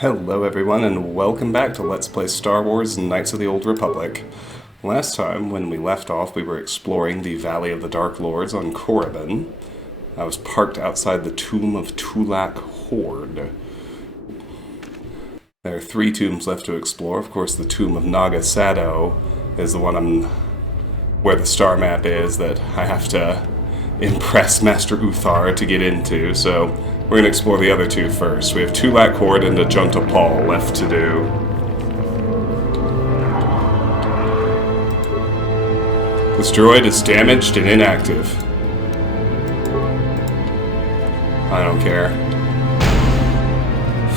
Hello everyone and welcome back to Let's Play Star Wars Knights of the Old Republic. Last time, when we left off, we were exploring the Valley of the Dark Lords on Korriban. I was parked outside the Tomb of Tulak Hord. There are 3 tombs left to explore. Of course, the Tomb of Naga Sadow is the one where the star map is that I have to impress Master Uthar to get into, so we're going to explore the other 2 first. We have Tulak Hord and Ajunta Pall left to do. This droid is damaged and inactive. I don't care.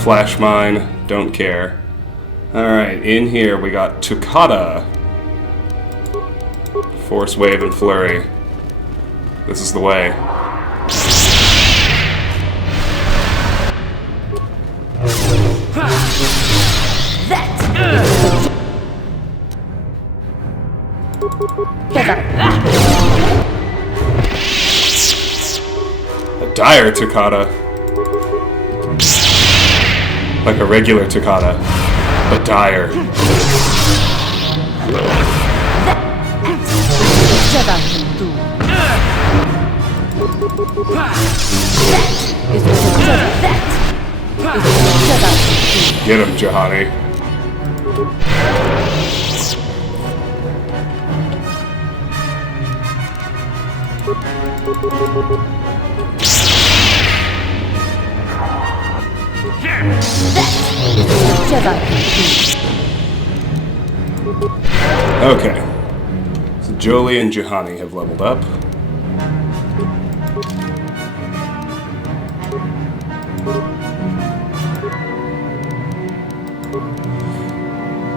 Flash mine, don't care. Alright, in here we got Tukata. Force Wave and Flurry. This is the way. A dire Tukata. Like a regular Tukata, but dire. Get him, Jahani. Okay. So Jolie and Jahani have leveled up.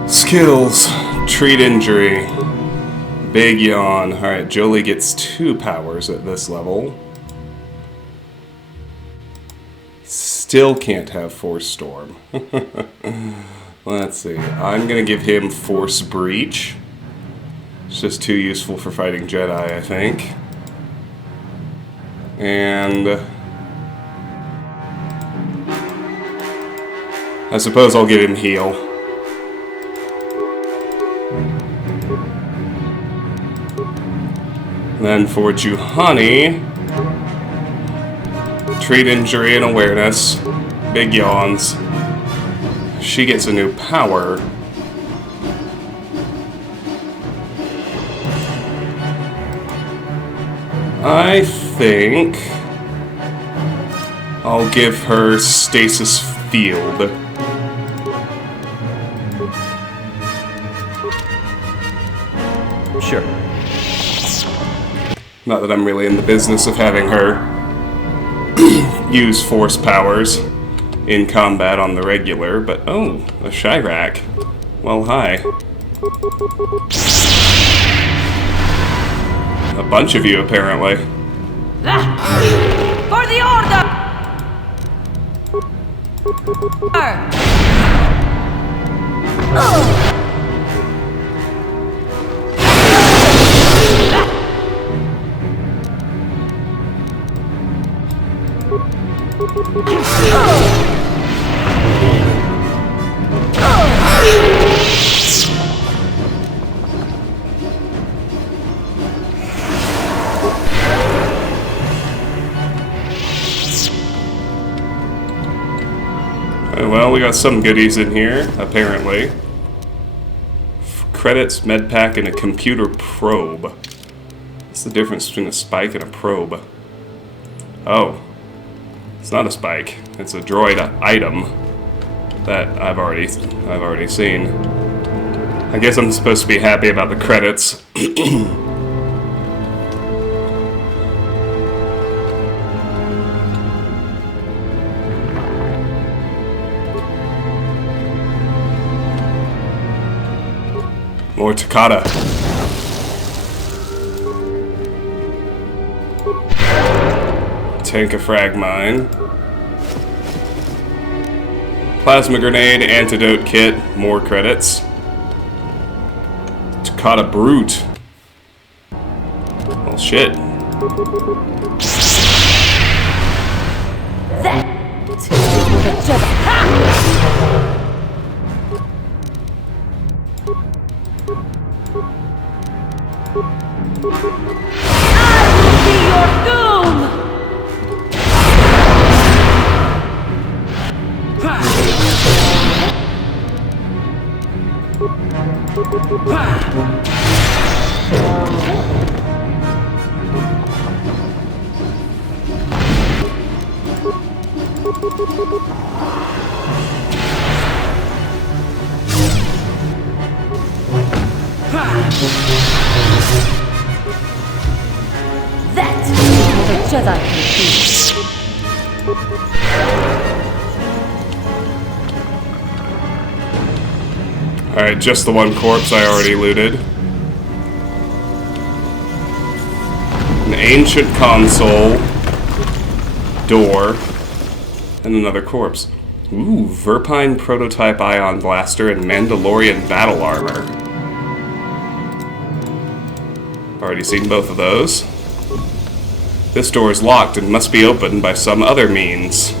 Skills. Treat injury. Big yawn. Alright, Jolie gets 2 powers at this level. Still can't have Force Storm. Let's see. I'm gonna give him Force Breach. It's just too useful for fighting Jedi, I think. And I suppose I'll give him Heal. Then for Juhani, treat injury and awareness. Big yawns. She gets a new power. I think I'll give her Stasis Field. Sure. Not that I'm really in the business of having her use force powers in combat on the regular, but oh, a Chirac. Well, hi. A bunch of you, apparently. For the order! Well, we got some goodies in here, apparently. Credits, medpack, and a computer probe. What's the difference between a spike and a probe? Oh. It's not a spike. It's a droid item that I've already seen. I guess I'm supposed to be happy about the credits. More Takata. Tank a frag mine. Plasma grenade, antidote kit, more credits. Takata Brute. Well, shit. That That's what a Jedi can do. Alright, just the one corpse I already looted. An ancient console. Door. And another corpse. Ooh, Verpine prototype ion blaster and Mandalorian battle armor. Already seen both of those. This door is locked and must be opened by some other means.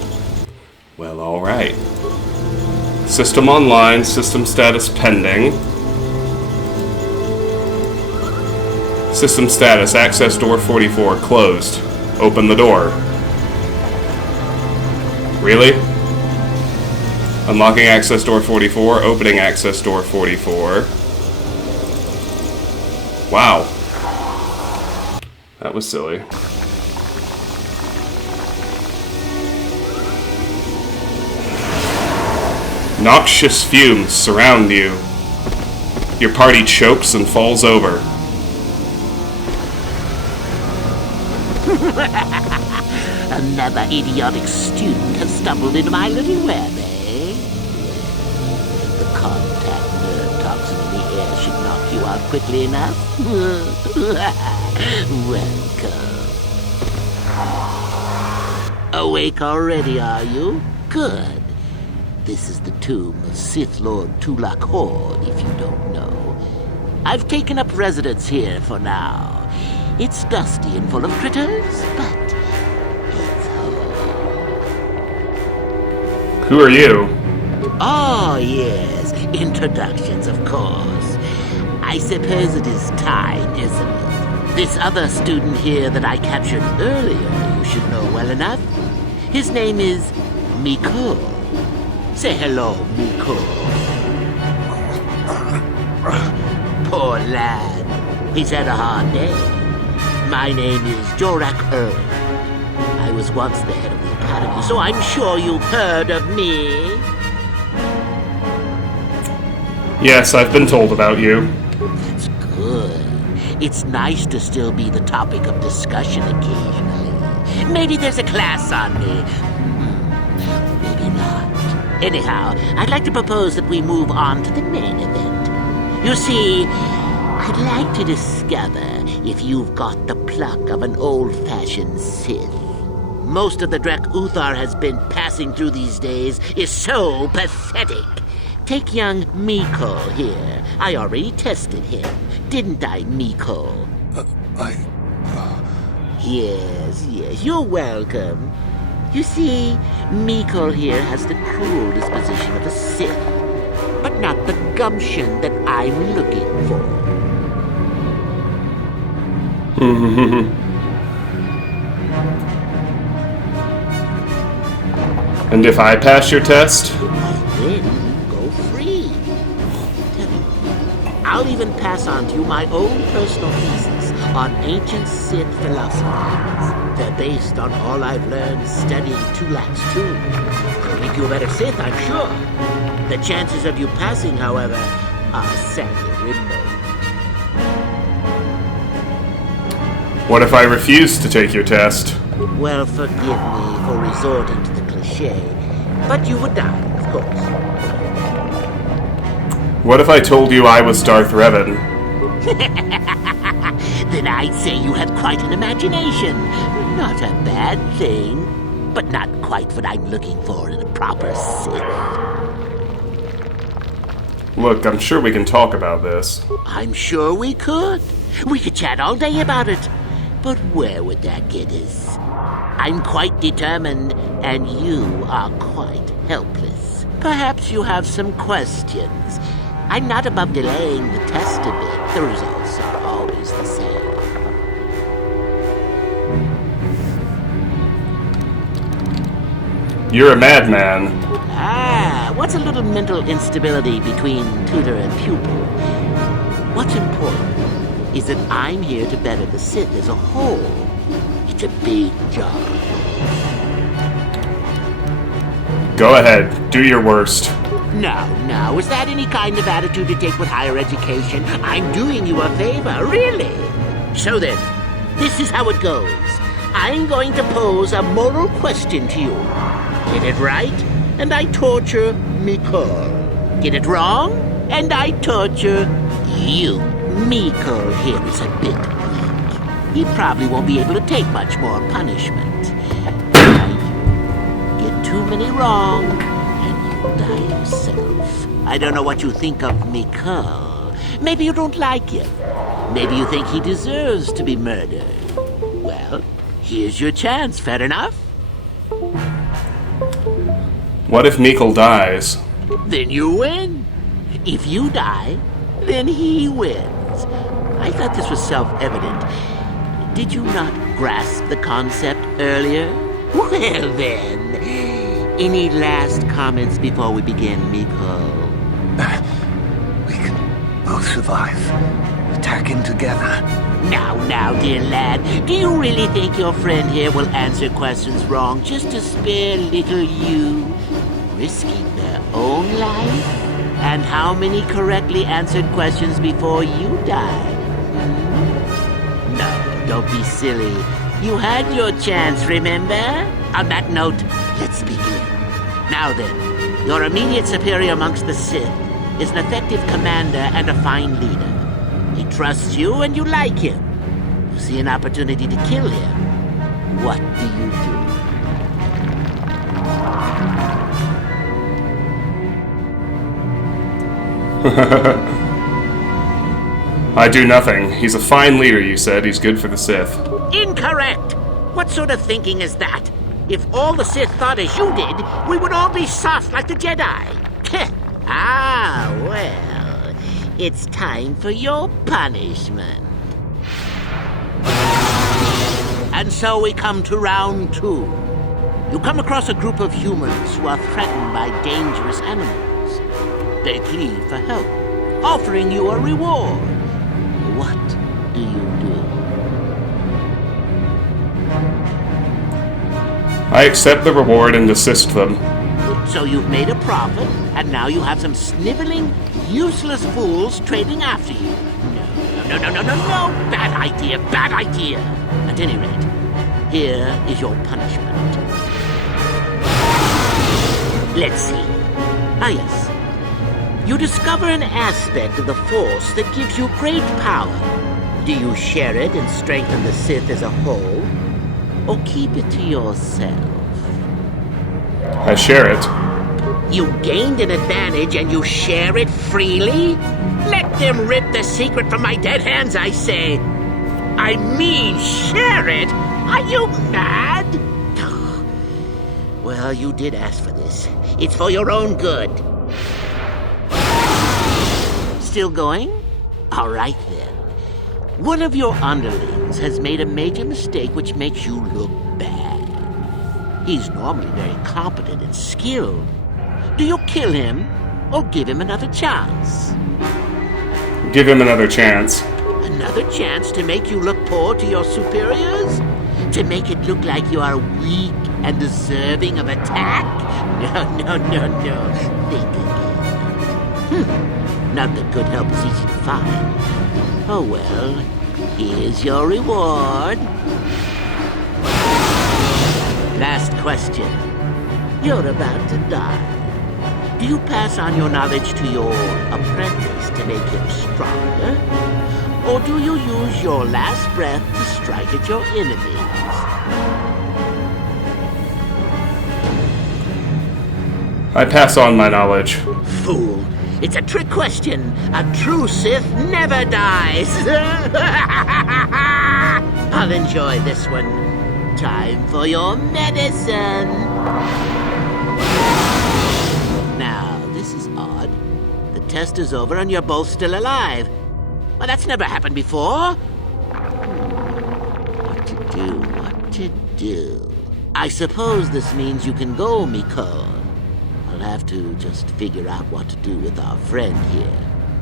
Well, alright. System online, system status pending. System status, access door 44, closed. Open the door. Really? Unlocking access door 44, opening access door 44. Wow. That was silly. Noxious fumes surround you. Your party chokes and falls over. Another idiotic student has stumbled into my little web, eh? The contact nerve toxin in the air should knock you out quickly enough. Welcome. Awake already, are you? Good. This is the tomb of Sith Lord Tulak Hord, if you don't know. I've taken up residence here for now. It's dusty and full of critters, but it's home. Who are you? Oh, yes. Introductions, of course. I suppose it is time, isn't it? This other student here that I captured earlier, you should know well enough. His name is Miko. Say hello, Miko. Poor lad. He's had a hard day. My name is Jorak I was once the head of the academy, so I'm sure you've heard of me. Yes, I've been told about you. That's good. It's nice to still be the topic of discussion occasionally. Maybe there's a class on me. Maybe not. Anyhow, I'd like to propose that we move on to the main event. You see, I'd like to discover if you've got the pluck of an old-fashioned Sith. Most of the Drek Uthar has been passing through these days is so pathetic. Take young Miko here. I already tested him, didn't I, Miko? Yes, you're welcome. You see, Miko here has the cruel disposition of a Sith, but not the gumption that I'm looking for. And if I pass your test? Then go free. I'll even pass on to you my own personal thesis on ancient Sith philosophies. They're based on all I've learned studying Tulak's tomb. I'll make you a better Sith, I'm sure. The chances of you passing, however, are sadly remote. What if I refuse to take your test? Well, forgive me for resorting to the cliché, but you would die, of course. What if I told you I was Darth Revan? Then I'd say you have quite an imagination. Not a bad thing, but not quite what I'm looking for in a proper Sith. Look, I'm sure we can talk about this. I'm sure we could. We could chat all day about it. But where would that get us? I'm quite determined, and you are quite helpless. Perhaps you have some questions. I'm not above delaying the test a bit. The results are always the same. You're a madman. What's a little mental instability between tutor and pupil? What's important is that I'm here to better the Sith as a whole. It's a big job. Go ahead, do your worst. Now, is that any kind of attitude to take with higher education? I'm doing you a favor, really. So then, this is how it goes. I'm going to pose a moral question to you. Get it right, and I torture Mikol. Get it wrong, and I torture you. Mikol here is a bit weak. He probably won't be able to take much more punishment. Right? Get too many wrong, and you'll die yourself. I don't know what you think of Mikol. Maybe you don't like him. Maybe you think he deserves to be murdered. Well, here's your chance, fair enough? What if Mikkel dies? Then you win. If you die, then he wins. I thought this was self-evident. Did you not grasp the concept earlier? Well then, any last comments before we begin, Mikkel? We can both survive. Attacking together. Now, dear lad, do you really think your friend here will answer questions wrong just to spare little you? Risking their own life? And how many correctly answered questions before you died? No, don't be silly. You had your chance, remember? On that note, let's begin. Now then, your immediate superior amongst the Sith is an effective commander and a fine leader. He trusts you and you like him. You see an opportunity to kill him. What do you do? I do nothing. He's a fine leader, you said. He's good for the Sith. Incorrect! What sort of thinking is that? If all the Sith thought as you did, we would all be soft like the Jedi. Well, it's time for your punishment. And so we come to round 2. You come across a group of humans who are threatened by dangerous animals. They plead for help, offering you a reward. What do you do? I accept the reward and assist them. So you've made a profit, and now you have some sniveling, useless fools trading after you. No. Bad idea. At any rate, here is your punishment. Let's see. Ah, yes. You discover an aspect of the Force that gives you great power. Do you share it and strengthen the Sith as a whole? Or keep it to yourself? I share it. You gained an advantage and you share it freely? Let them rip the secret from my dead hands, I say. I mean, share it? Are you mad? Well, you did ask for this. It's for your own good. Still going? All right, then. One of your underlings has made a major mistake which makes you look bad. He's normally very competent and skilled. Do you kill him or give him another chance? Give him another chance. Another chance to make you look poor to your superiors? To make it look like you are weak and deserving of attack? No. Think again. Not that good help is easy to find. Oh well, here's your reward. Last question. You're about to die. Do you pass on your knowledge to your apprentice to make him stronger? Or do you use your last breath to strike at your enemies? I pass on my knowledge. Fool. It's a trick question. A true Sith never dies. I'll enjoy this one. Time for your medicine. Now, this is odd. The test is over and you're both still alive. Well, that's never happened before. What to do? I suppose this means you can go, Mikol. We'll have to just figure out what to do with our friend here.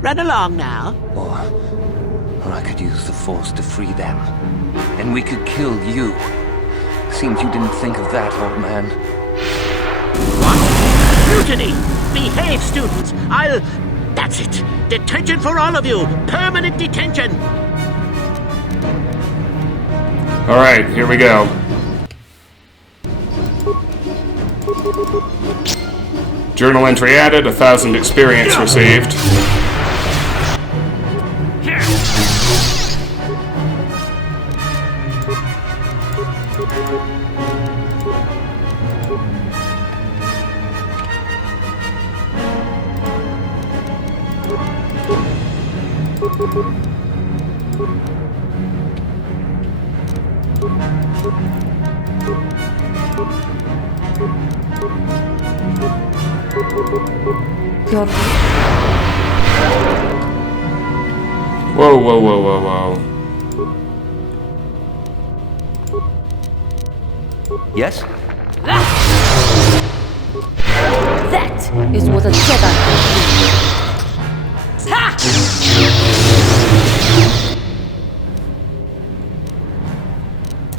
Run along now. Or I could use the Force to free them. And we could kill you. Seems you didn't think of that, old man. What? Mutiny! Behave, students! That's it! Detention for all of you! Permanent detention! Alright, here we go. Journal entry added, 1,000 experience received. Your Whoa, whoa, whoa, whoa, whoa. Yes? That is what a Jedi can do. Ha!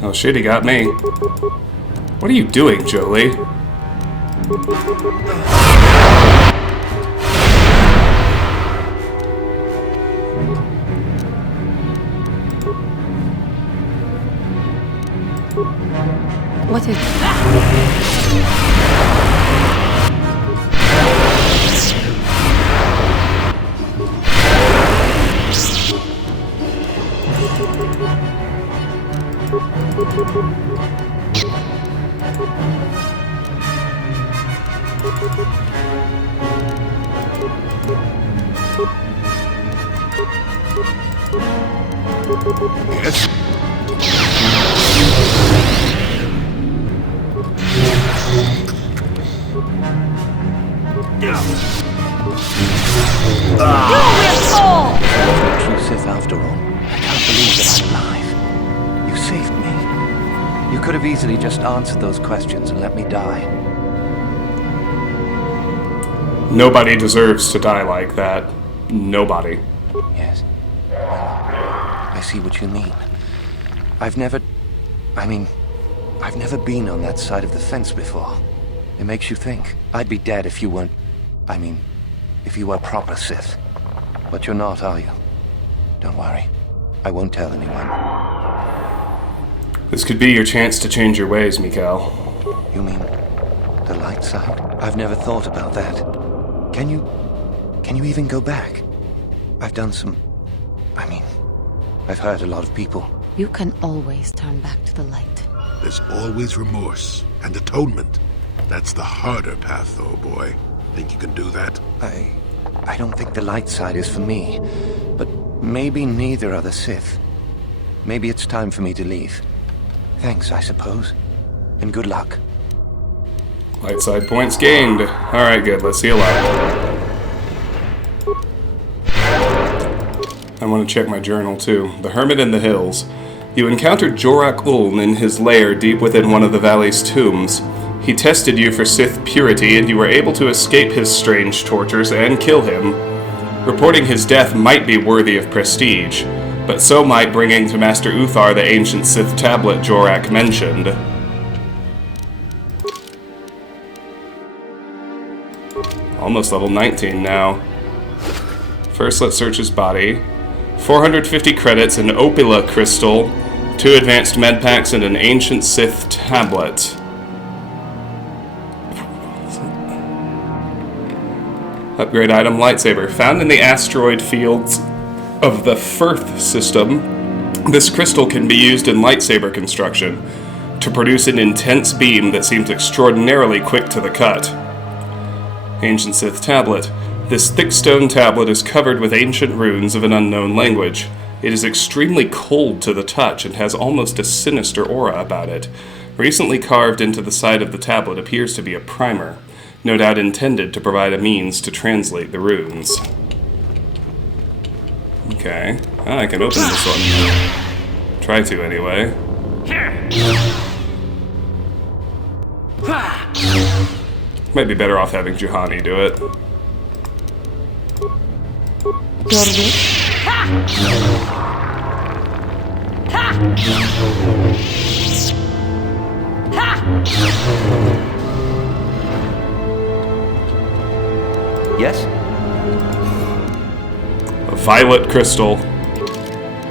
Oh shit, he got me. What are you doing, Jolie? What is Yes? True Sith after all. I can't believe that I'm alive. You saved me. You could have easily just answered those questions and let me die. Nobody deserves to die like that. Nobody. Yes. Well, I see what you mean. I've never been on that side of the fence before. It makes you think. I'd be dead if you weren't... if you were proper Sith. But you're not, are you? Don't worry. I won't tell anyone. This could be your chance to change your ways, Mikhail. You mean the light side? I've never thought about that. Can you even go back? I've done some... I've hurt a lot of people. You can always turn back to the light. There's always remorse and atonement. That's the harder path, though, boy. Think you can do that? I don't think the light side is for me. But maybe neither are the Sith. Maybe it's time for me to leave. Thanks, I suppose. And good luck. Light side points gained. Alright, good. Let's heal up. I want to check my journal, too. The Hermit in the Hills. You encountered Jorak Uln in his lair deep within one of the valley's tombs. He tested you for Sith purity, and you were able to escape his strange tortures and kill him. Reporting his death might be worthy of prestige, but so might bringing to Master Uthar the ancient Sith tablet Jorak mentioned. Almost level 19 now. First, let's search his body. 450 credits, an Opila crystal, 2 advanced medpacks, and an ancient Sith tablet. Upgrade item, lightsaber. Found in the asteroid fields of the Firth system, this crystal can be used in lightsaber construction to produce an intense beam that seems extraordinarily quick to the cut. Ancient Sith tablet. This thick stone tablet is covered with ancient runes of an unknown language. It is extremely cold to the touch and has almost a sinister aura about it. Recently carved into the side of the tablet appears to be a primer, no doubt intended to provide a means to translate the runes. Okay. I can open this one. Try to, anyway. Might be better off having Juhani do it. Your wish? Yes? A violet crystal.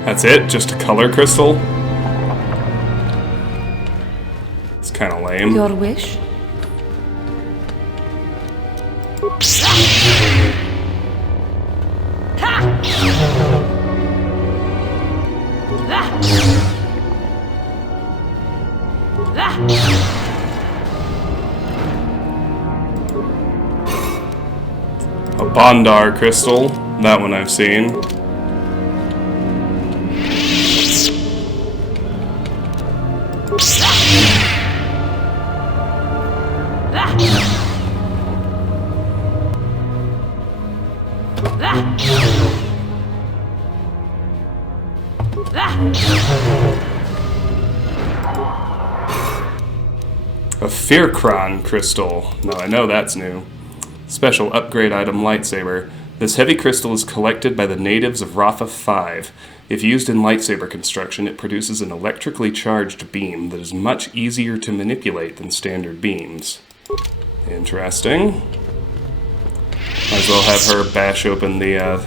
That's it? Just a color crystal? It's kind of lame. Your wish? A Bondar crystal. That one I've seen. A Firkron crystal. Now I know that's new. Special upgrade item lightsaber. This heavy crystal is collected by the natives of Rafa 5. If used in lightsaber construction, it produces an electrically charged beam that is much easier to manipulate than standard beams. Interesting. Might as well have her bash open the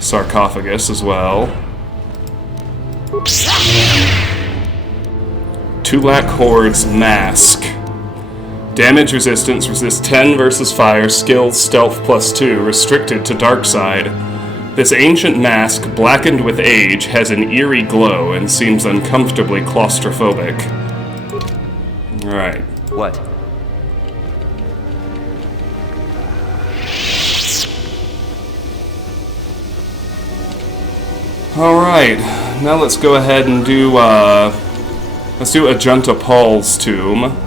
sarcophagus as well. Tulak Horde's Mask. Damage resistance, resist 10 versus fire, skill, stealth +2, restricted to dark side. This ancient mask, blackened with age, has an eerie glow and seems uncomfortably claustrophobic. Alright. What? Alright, now let's go ahead and do, let's do Ajunta Pall's tomb.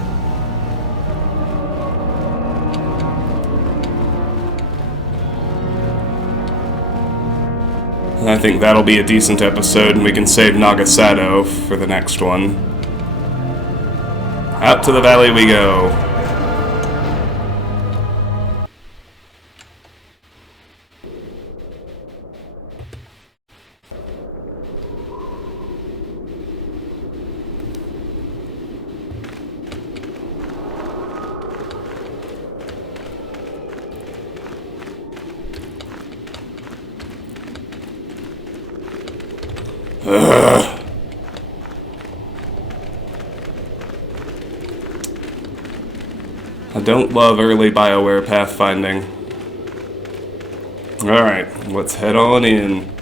And I think that'll be a decent episode, and we can save Nagasando for the next one. Out to the valley we go. I don't love early BioWare pathfinding. Alright, let's head on in.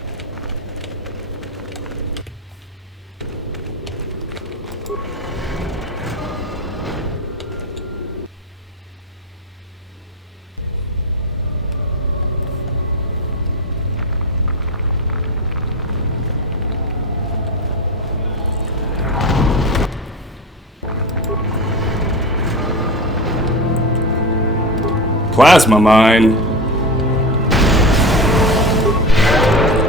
Plasma mine.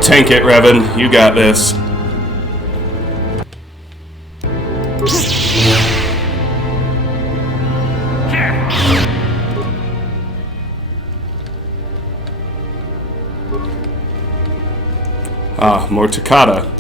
Tank it, Revan. You got this. Ah, more Takata.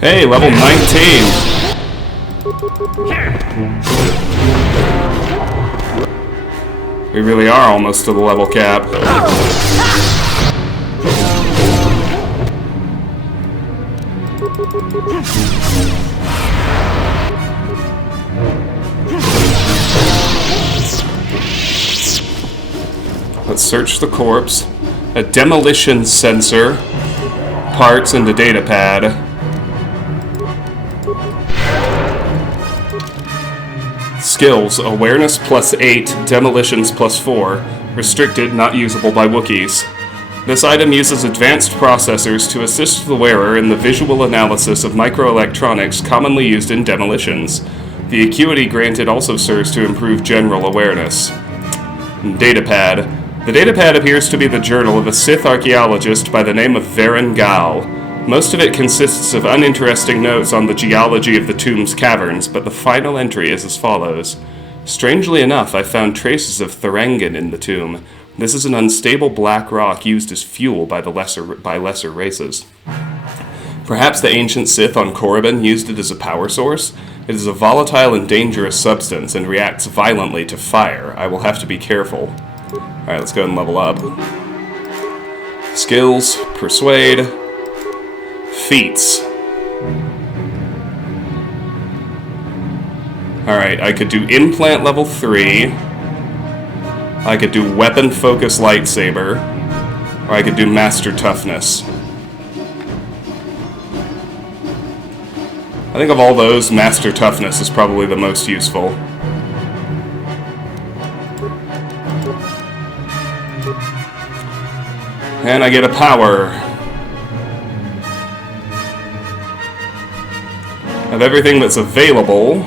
Hey, level 19! We really are almost to the level cap. Let's search the corpse. A demolition sensor. Parts in the data pad. Skills, awareness +8, demolitions +4. Restricted, not usable by Wookiees. This item uses advanced processors to assist the wearer in the visual analysis of microelectronics commonly used in demolitions. The acuity granted also serves to improve general awareness. Datapad. The datapad appears to be the journal of a Sith archaeologist by the name of Varen Gal. Most of it consists of uninteresting notes on the geology of the tomb's caverns, but the final entry is as follows. Strangely enough, I found traces of Thurangan in the tomb. This is an unstable black rock used as fuel by lesser races. Perhaps the ancient Sith on Korriban used it as a power source? It is a volatile and dangerous substance and reacts violently to fire. I will have to be careful. Alright, let's go ahead and level up. Skills, Persuade, Feats. Alright, I could do Implant level 3. I could do Weapon Focus Lightsaber. Or I could do Master Toughness. I think of all those, Master Toughness is probably the most useful. And I get a power. Of everything that's available,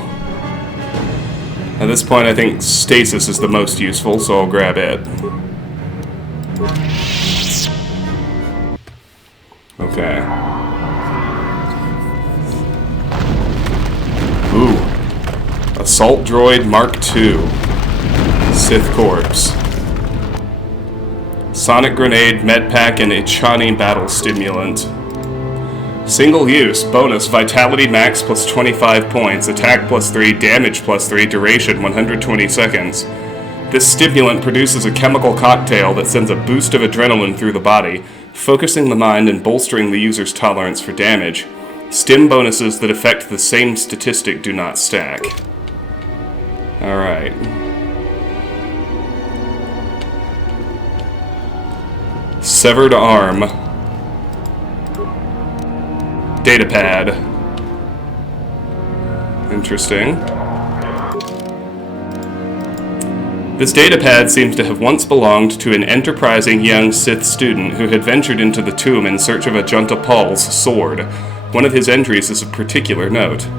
at this point I think Stasis is the most useful, so I'll grab it. Okay. Ooh. Assault Droid Mark II. Sith Corpse. Sonic Grenade, Medpack, and Ichani Battle Stimulant. Single use, bonus, Vitality Max plus 25 points, Attack plus 3, Damage plus 3, Duration 120 seconds. This stimulant produces a chemical cocktail that sends a boost of adrenaline through the body, focusing the mind and bolstering the user's tolerance for damage. Stim bonuses that affect the same statistic do not stack. Alright. Severed Arm. Datapad. Interesting. This datapad seems to have once belonged to an enterprising young Sith student who had ventured into the tomb in search of Ajunta Pall's sword. One of his entries is of particular note.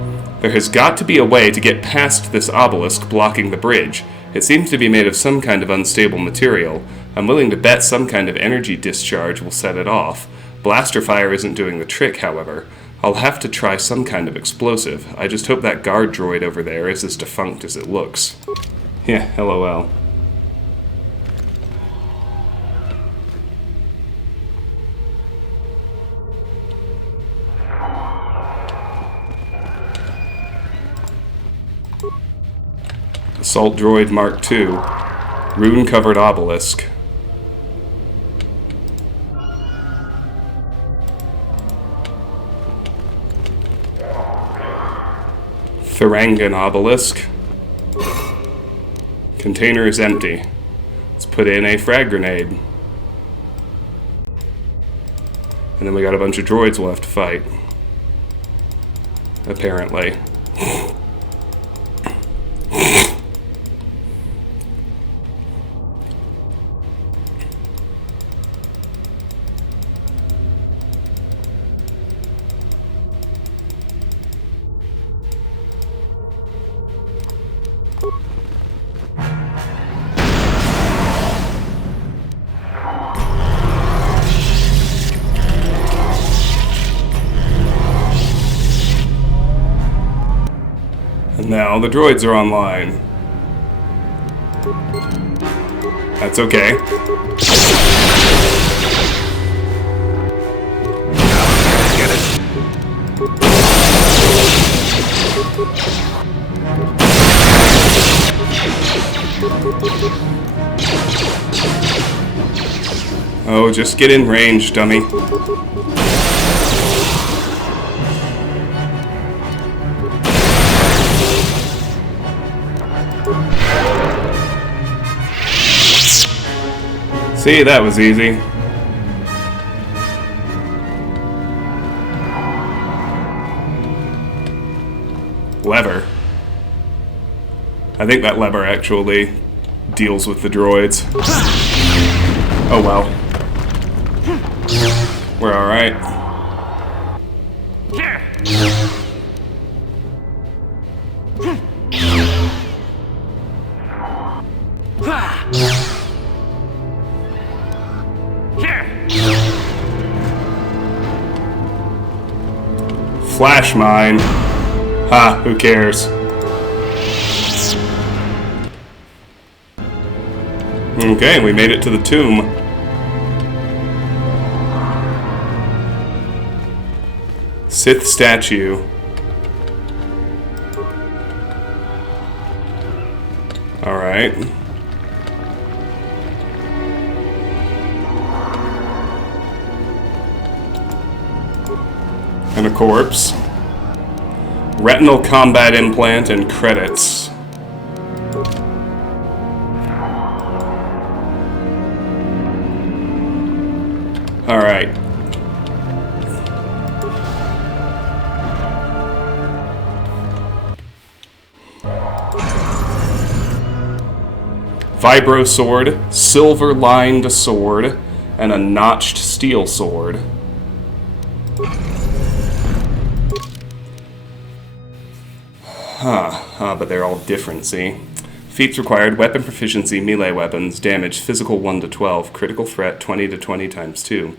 There has got to be a way to get past this obelisk blocking the bridge. It seems to be made of some kind of unstable material. I'm willing to bet some kind of energy discharge will set it off. Blaster fire isn't doing the trick, however. I'll have to try some kind of explosive. I just hope that guard droid over there is as defunct as it looks. Yeah, LOL. Assault Droid Mark II. Rune-covered obelisk. Thurangan obelisk. Container is empty. Let's put in a frag grenade. And then we got a bunch of droids we'll have to fight. Apparently. Now the droids are online. That's okay. Get it. Oh, just get in range, dummy. See, that was easy. Lever. I think that lever actually deals with the droids. Oh well. We're alright. flash mine. Ha, who cares? Okay, we made it to the tomb. Sith Statue. Alright. And a corpse. Retinal combat implant and credits. Alright. Vibro Sword, silver-lined sword, and a notched steel sword. But they're all different, see? Feats required: weapon proficiency, melee weapons, damage, physical 1 to 12, critical threat 20 to 20 times 2.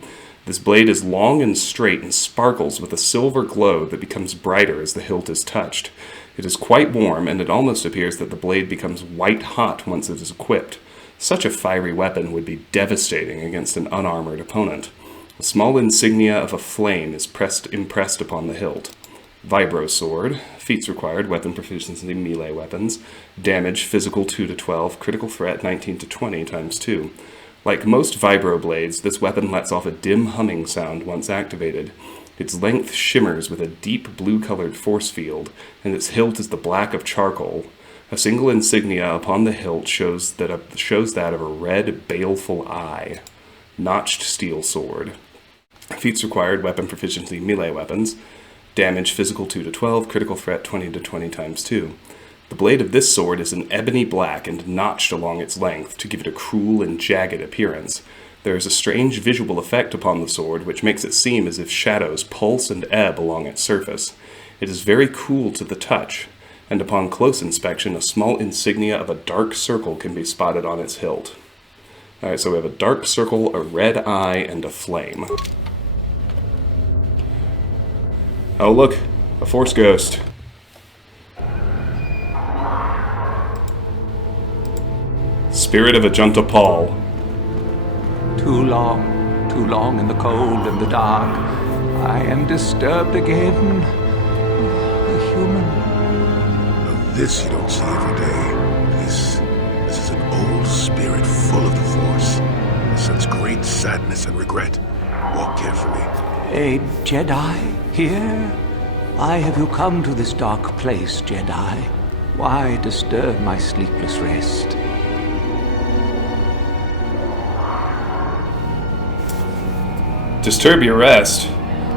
This blade is long and straight and sparkles with a silver glow that becomes brighter as the hilt is touched. It is quite warm, and it almost appears that the blade becomes white hot once it is equipped. Such a fiery weapon would be devastating against an unarmored opponent. A small insignia of a flame is impressed upon the hilt. Vibro Sword. Feats required: weapon proficiency, melee weapons. Damage, physical 2 to 12, critical threat 19 to 20 times 2. Like most vibro blades, this weapon lets off a dim humming sound once activated. Its length shimmers with a deep blue-colored force field, and its hilt is the black of charcoal. A single insignia upon the hilt shows that of a red, baleful eye. Notched steel sword. Feats required: weapon proficiency, melee weapons. Damage, physical 2 to 12, critical threat 20 to 20 times 2. The blade of this sword is an ebony black and notched along its length to give it a cruel and jagged appearance. There is a strange visual effect upon the sword which makes it seem as if shadows pulse and ebb along its surface. It is very cool to the touch, and upon close inspection a small insignia of a dark circle can be spotted on its hilt. Alright, so we have a dark circle, a red eye, and a flame. Oh look, a Force Ghost. Spirit of Ajunta Pall. Too long in the cold and the dark. I am disturbed again. A human. Now this you don't see every day. This is an old spirit full of the Force. It sense great sadness and regret. Walk carefully. A Jedi here? Why have you come to this dark place, Jedi? Why disturb my sleepless rest? Disturb your rest?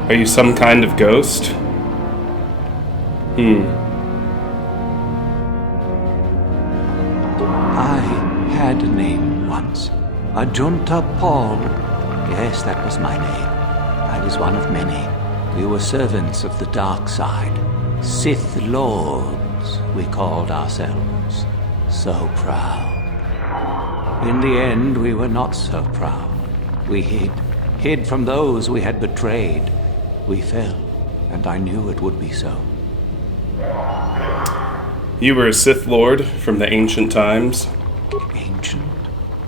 Are you some kind of ghost? I had a name once. Ajunta Pall. Yes, that was my name. I was one of many. We were servants of the dark side. Sith Lords, we called ourselves. So proud. In the end, we were not so proud. We hid from those we had betrayed. We fell, and I knew it would be so. You were a Sith Lord from the ancient times? Ancient?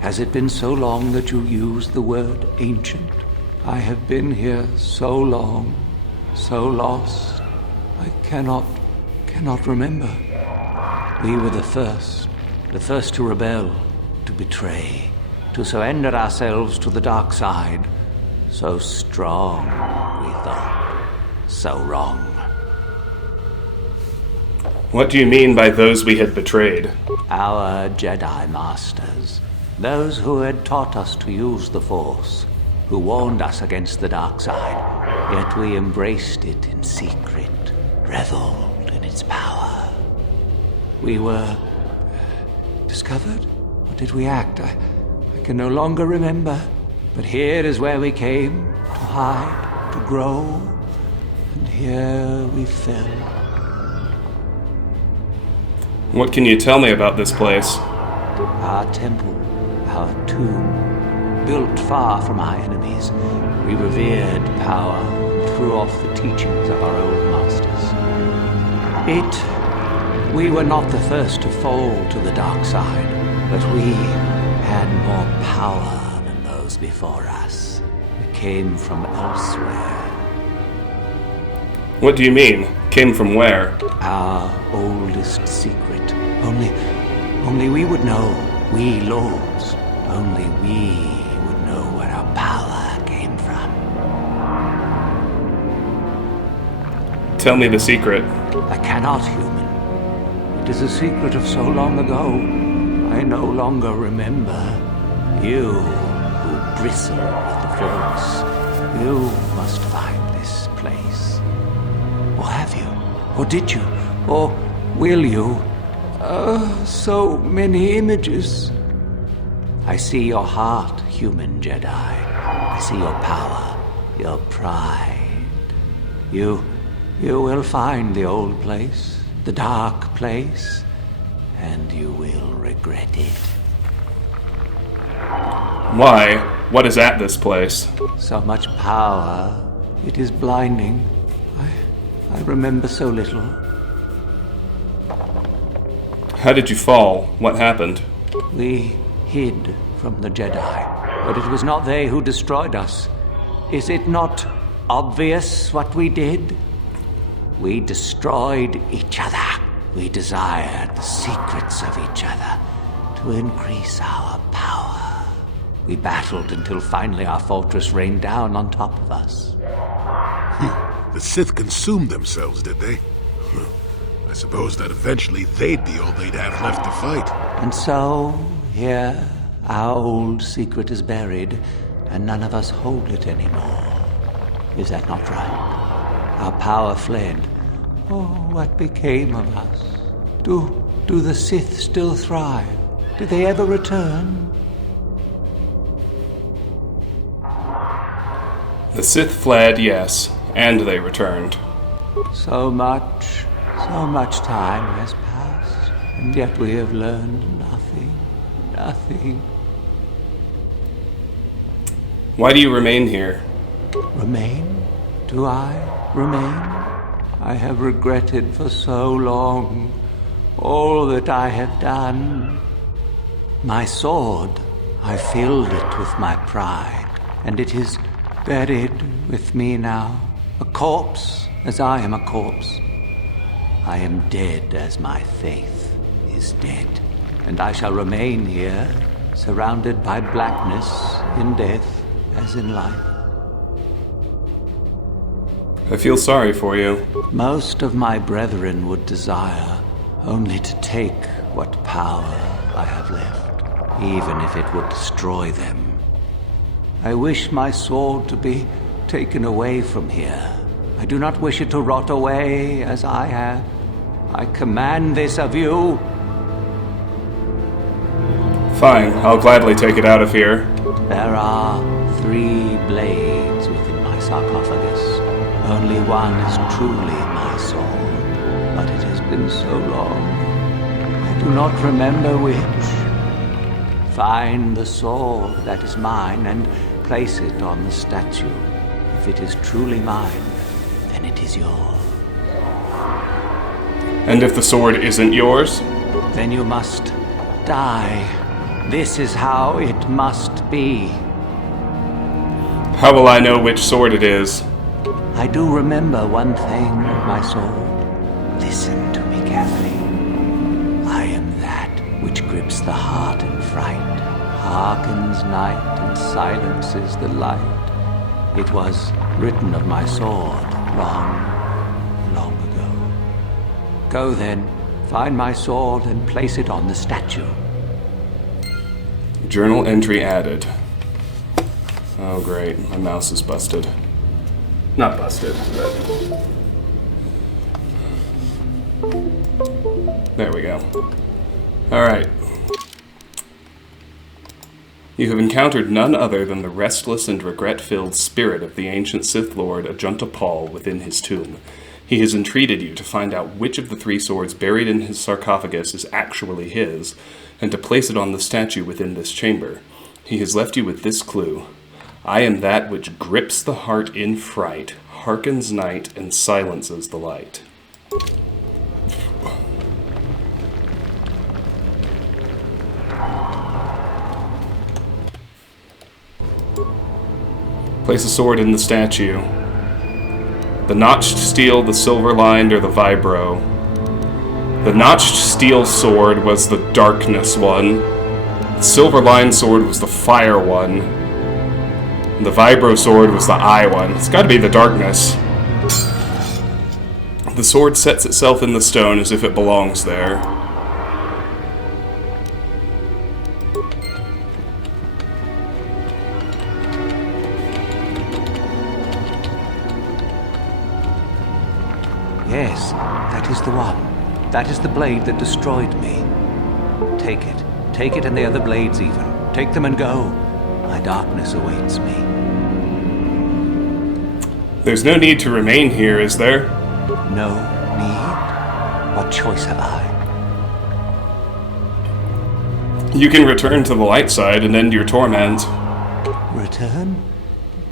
Has it been so long that you used the word ancient? I have been here so long, so lost, I cannot remember. We were the first to rebel, to betray, to surrender ourselves to the dark side. So strong, we thought, so wrong. What do you mean by those we had betrayed? Our Jedi Masters, those who had taught us to use the Force, who warned us against the dark side, yet we embraced it in secret, reveled in its power. We were discovered? Or did we act? I can no longer remember. But here is where we came, to hide, to grow, and here we fell. What can you tell me about this place? Our temple, our tomb, built far from our enemies, we revered power and threw off the teachings of our old masters. We were not the first to fall to the dark side, but we had more power than those before us. We came from elsewhere. What do you mean? Came from where? Our oldest secret. Only we would know. We lords. Only we would know where our power came from. Tell me the secret. I cannot, human. It is a secret of so long ago. I no longer remember. You who bristle with the Force. You must find this place. Or have you? Or did you? Or will you? So many images. I see your heart, human Jedi. I see your power, your pride. You will find the old place, the dark place, and you will regret it. Why? What is at this place? So much power. It is blinding. I remember so little. How did you fall? What happened? We hid from the Jedi, but it was not they who destroyed us. Is it not obvious what we did? We destroyed each other. We desired the secrets of each other to increase our power. We battled until finally our fortress rained down on top of us. The Sith consumed themselves, did they? I suppose that eventually they'd be all they'd have left to fight. And so, here, our old secret is buried, and none of us hold it anymore. Is that not right? Our power fled. Oh, what became of us? Do the Sith still thrive? Did they ever return? The Sith fled, yes, and they returned. So much time has passed, and yet we have learned nothing. Why do you remain here? Remain? Do I remain? I have regretted for so long all that I have done. My sword, I filled it with my pride, and it is buried with me now, a corpse as I am a corpse. I am dead as my faith is dead, and I shall remain here, surrounded by blackness in death as in life. I feel sorry for you. Most of my brethren would desire only to take what power I have left, even if it would destroy them. I wish my sword to be taken away from here. I do not wish it to rot away as I have. I command this of you. Fine, I'll gladly take it out of here. There are 3 blades within my sarcophagus. Only one is truly my sword, but it has been so long. I do not remember which. Find the sword that is mine and place it on the statue. If it is truly mine, then it is yours. And if the sword isn't yours? Then you must die. This is how it must be. How will I know which sword it is? I do remember one thing, my sword. Listen to me carefully. I am that which grips the heart in fright, hearkens night and silences the light. It was written of my sword long ago. Go then, find my sword and place it on the statue. Journal entry added. Oh great, my mouse is busted. Not busted, but... There we go. Alright. You have encountered none other than the restless and regret-filled spirit of the ancient Sith Lord Ajunta Pall within his tomb. He has entreated you to find out which of the 3 swords buried in his sarcophagus is actually his, and to place it on the statue within this chamber. He has left you with this clue. I am that which grips the heart in fright, hearkens night, and silences the light. Place a sword in the statue. The notched steel, the silver-lined, or the vibro. The notched steel sword was the darkness one. The silver-lined sword was the fire one. And the Vibro Sword was the eye one. It's gotta be the darkness. The sword sets itself in the stone as if it belongs there. Yes, that is the one. That is the blade that destroyed me. Take it. Take it and the other blades even. Take them and go. My darkness awaits me. There's no need to remain here, is there? No need? What choice have I? You can return to the light side and end your torment. Return?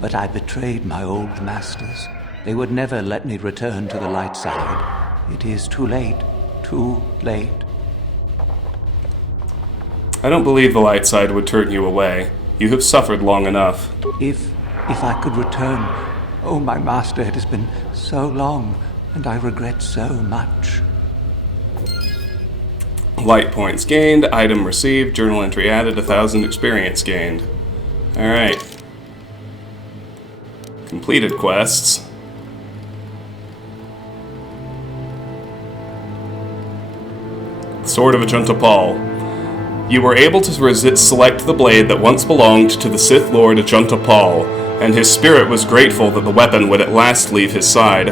But I betrayed my old masters. They would never let me return to the light side. It is too late. Too late. I don't believe the light side would turn you away. You have suffered long enough. If I could return... Oh, my master, it has been so long, and I regret so much. Light points gained, item received, journal entry added, 1,000 experience gained. Alright. Completed quests. Sword of Ajunta Pall. You were able to select the blade that once belonged to the Sith Lord Ajunta Pall, and his spirit was grateful that the weapon would at last leave his side.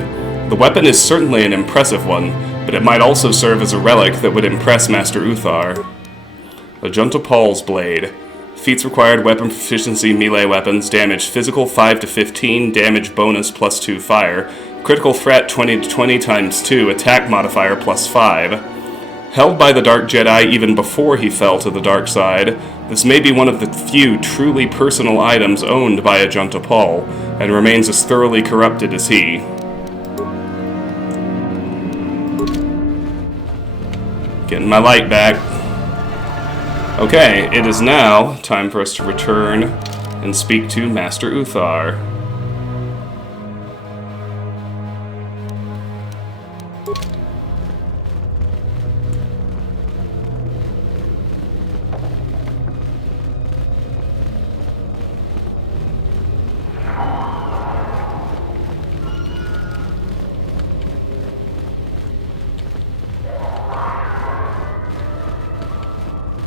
The weapon is certainly an impressive one, but it might also serve as a relic that would impress Master Uthar. Ajunta Pall's blade. Feats required weapon proficiency, melee weapons, damage physical 5 to 15, damage bonus plus 2 fire, critical threat 20 to 20 times 2, attack modifier plus 5. Held by the Dark Jedi even before he fell to the dark side, this may be one of the few truly personal items owned by Ajunta Pall, and remains as thoroughly corrupted as he. Getting my light back. Okay, it is now time for us to return and speak to Master Uthar.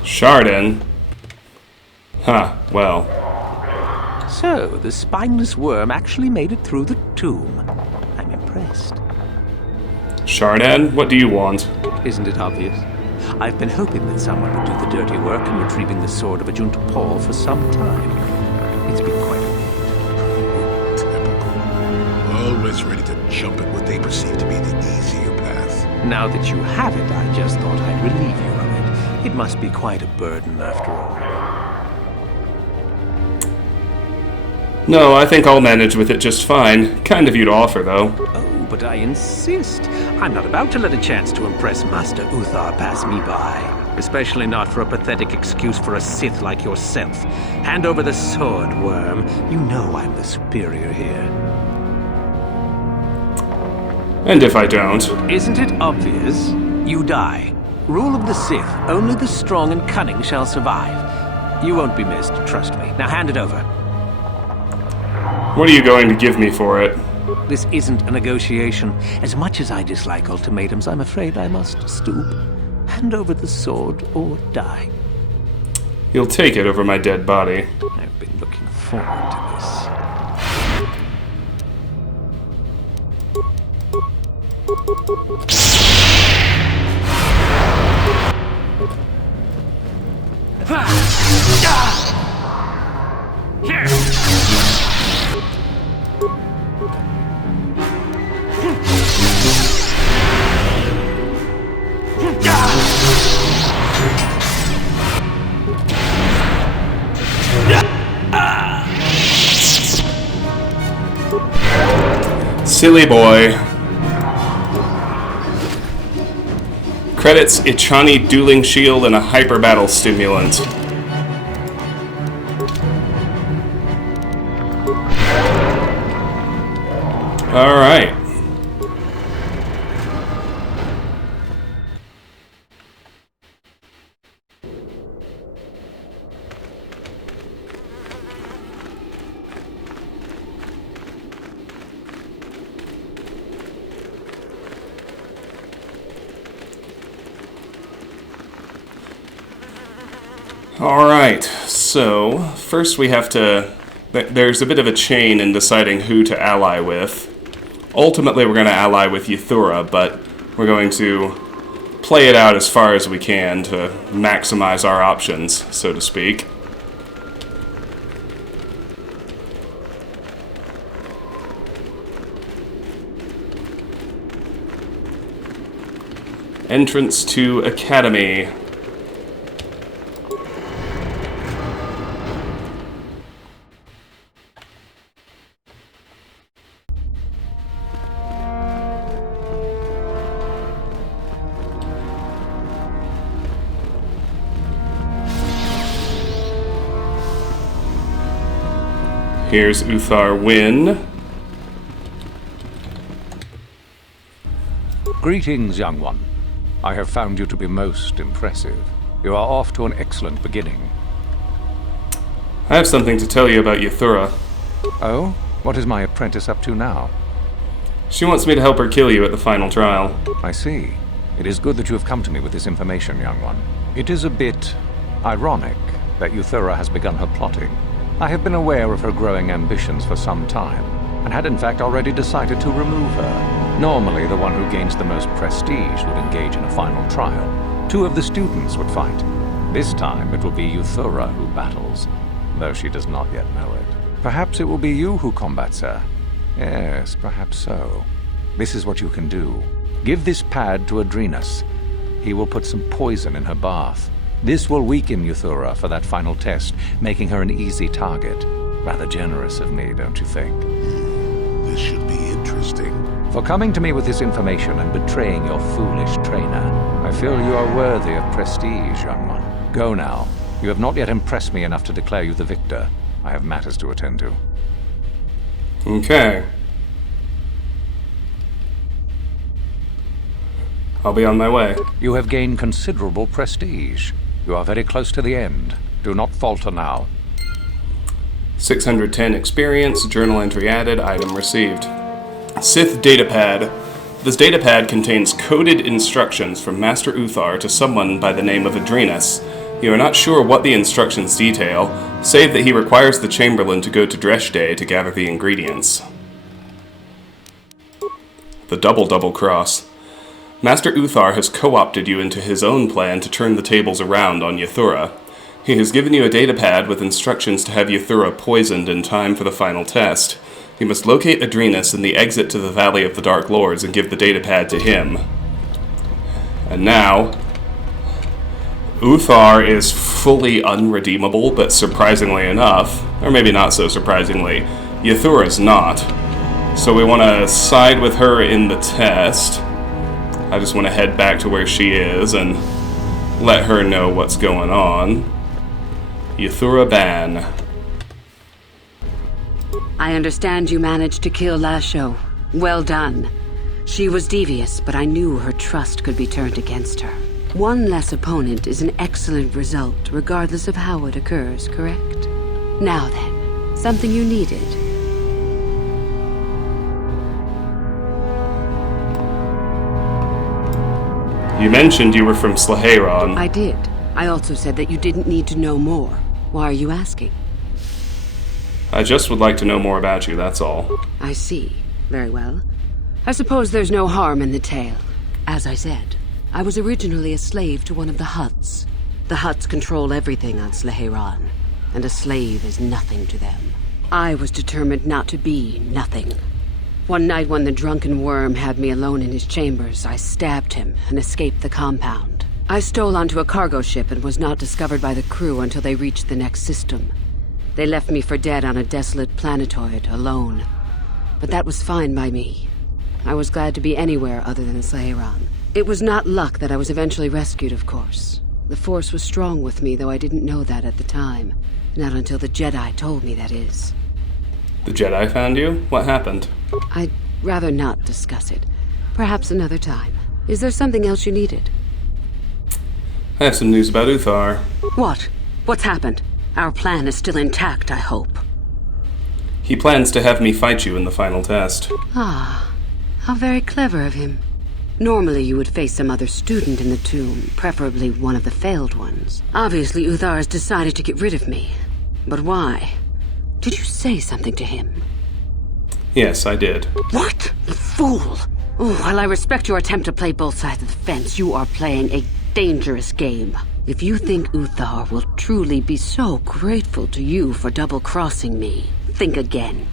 Sharden? Huh, well. So, the spineless worm actually made it through the tomb. I'm impressed. Shardan, what do you want? Isn't it obvious? I've been hoping that someone would do the dirty work in retrieving the sword of Ajunta Pall for some time. It's been quite a Typical. Always ready to jump at what they perceive to be the easier path. Now that you have it, I just thought I'd relieve you of it. It must be quite a burden, after all. No, I think I'll manage with it just fine. Kind of you to offer, though. Oh, but I insist. I'm not about to let a chance to impress Master Uthar pass me by. Especially not for a pathetic excuse for a Sith like yourself. Hand over the sword, worm. You know I'm the superior here. And if I don't? Isn't it obvious? You die. Rule of the Sith. Only the strong and cunning shall survive. You won't be missed, trust me. Now hand it over. What are you going to give me for it? This isn't a negotiation. As much as I dislike ultimatums, I'm afraid I must stoop. Hand over the sword or die. You'll take it over my dead body. I've been looking forward to this. Silly boy. Credits Ichani Dueling Shield and a Hyper Battle Stimulant. Alright. Alright, so first we have to... There's a bit of a chain in deciding who to ally with. Ultimately we're going to ally with Yuthura, but we're going to play it out as far as we can to maximize our options, so to speak. Entrance to Academy. Here's Uthar Wynn. Greetings, young one. I have found you to be most impressive. You are off to an excellent beginning. I have something to tell you about Yuthura. Oh? What is my apprentice up to now? She wants me to help her kill you at the final trial. I see. It is good that you have come to me with this information, young one. It is a bit ironic that Yuthura has begun her plotting. I have been aware of her growing ambitions for some time, and had in fact already decided to remove her. Normally, the one who gains the most prestige would engage in a final trial. 2 of the students would fight. This time, it will be Yuthura who battles, though she does not yet know it. Perhaps it will be you who combats her. Yes, perhaps so. This is what you can do. Give this pad to Adrenus. He will put some poison in her bath. This will weaken Yuthura for that final test, making her an easy target. Rather generous of me, don't you think? This should be interesting. For coming to me with this information and betraying your foolish trainer, I feel you are worthy of prestige, young one. Go now. You have not yet impressed me enough to declare you the victor. I have matters to attend to. Okay. I'll be on my way. You have gained considerable prestige. You are very close to the end. Do not falter now. 610 experience, journal entry added, item received. Sith datapad. This datapad contains coded instructions from Master Uthar to someone by the name of Adrenus. You are not sure what the instructions detail, save that he requires the Chamberlain to go to Dreshdeh to gather the ingredients. The double cross. Master Uthar has co-opted you into his own plan to turn the tables around on Yuthura. He has given you a datapad with instructions to have Yuthura poisoned in time for the final test. You must locate Adrenus in the exit to the Valley of the Dark Lords and give the datapad to him. And now, Uthar is fully unredeemable, but surprisingly enough, or maybe not so surprisingly, Yuthura is not. So we want to side with her in the test. I just want to head back to where she is and let her know what's going on. Yuthura Ban. I understand you managed to kill Lasho. Well done. She was devious, but I knew her trust could be turned against her. One less opponent is an excellent result, regardless of how it occurs, correct? Now then, something you needed. You mentioned you were from Slaheyron. I did. I also said that you didn't need to know more. Why are you asking? I just would like to know more about you, that's all. I see. Very well. I suppose there's no harm in the tale. As I said, I was originally a slave to one of the Hutts. The Hutts control everything on Slaheyron, and a slave is nothing to them. I was determined not to be nothing. One night when the drunken worm had me alone in his chambers, I stabbed him and escaped the compound. I stole onto a cargo ship and was not discovered by the crew until they reached the next system. They left me for dead on a desolate planetoid, alone. but that was fine by me. I was glad to be anywhere other than Slaheran. It was not luck that I was eventually rescued, of course. The Force was strong with me, though I didn't know that at the time. Not until the Jedi told me, that is. The Jedi found you? What happened? I'd rather not discuss it. Perhaps another time. Is there something else you needed? I have some news about Uthar. What? What's happened? Our plan is still intact, I hope. He plans to have me fight you in the final test. Ah, how very clever of him. Normally you would face some other student in the tomb, preferably one of the failed ones. Obviously Uthar has decided to get rid of me. But why? Did you say something to him? Yes, I did. What? You fool! Oh, while I respect your attempt to play both sides of the fence, you are playing a dangerous game. If you think Uthar will truly be so grateful to you for double-crossing me, think again.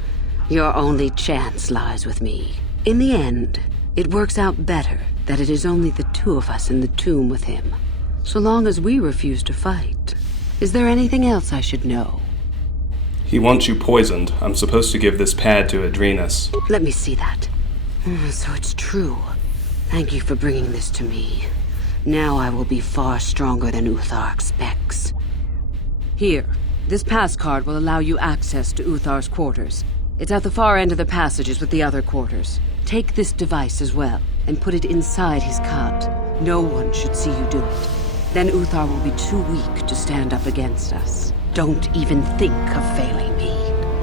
Your only chance lies with me. In the end, it works out better that it is only the two of us in the tomb with him, so long as we refuse to fight. Is there anything else I should know? He wants you poisoned. I'm supposed to give this pad to Adrenas. Let me see that. So it's true. Thank you for bringing this to me. Now I will be far stronger than Uthar expects. Here, this pass card will allow you access to Uthar's quarters. It's at the far end of the passages with the other quarters. Take this device as well, and put it inside his cot. No one should see you do it. Then Uthar will be too weak to stand up against us. Don't even think of failing me.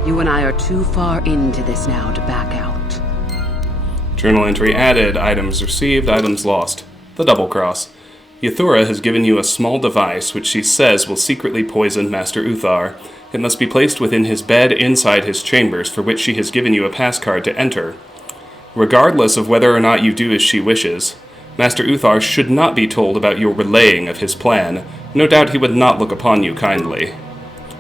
You and I are too far into this now to back out. Journal entry added, items received, items lost. The double cross. Yuthura has given you a small device which she says will secretly poison Master Uthar. It must be placed within his bed inside his chambers, for which she has given you a pass card to enter. Regardless of whether or not you do as she wishes, Master Uthar should not be told about your relaying of his plan. No doubt he would not look upon you kindly.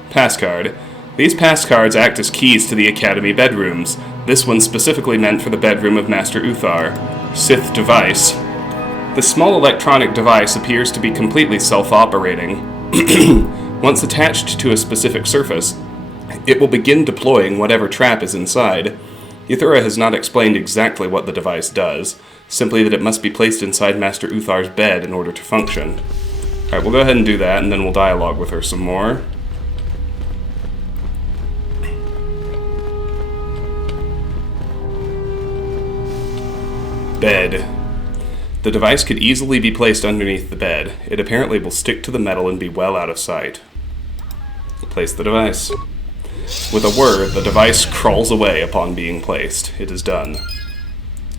Pass card. These pass cards act as keys to the Academy bedrooms. This one specifically meant for the bedroom of Master Uthar. Sith device. The small electronic device appears to be completely self-operating. Once attached to a specific surface, it will begin deploying whatever trap is inside. Yuthura has not explained exactly what the device does, simply that it must be placed inside Master Uthar's bed in order to function. Alright, we'll go ahead and do that, and then we'll dialogue with her some more. Bed. The device could easily be placed underneath the bed. It apparently will stick to the metal and be well out of sight. Place the device. With a word, the device crawls away upon being placed. It is done.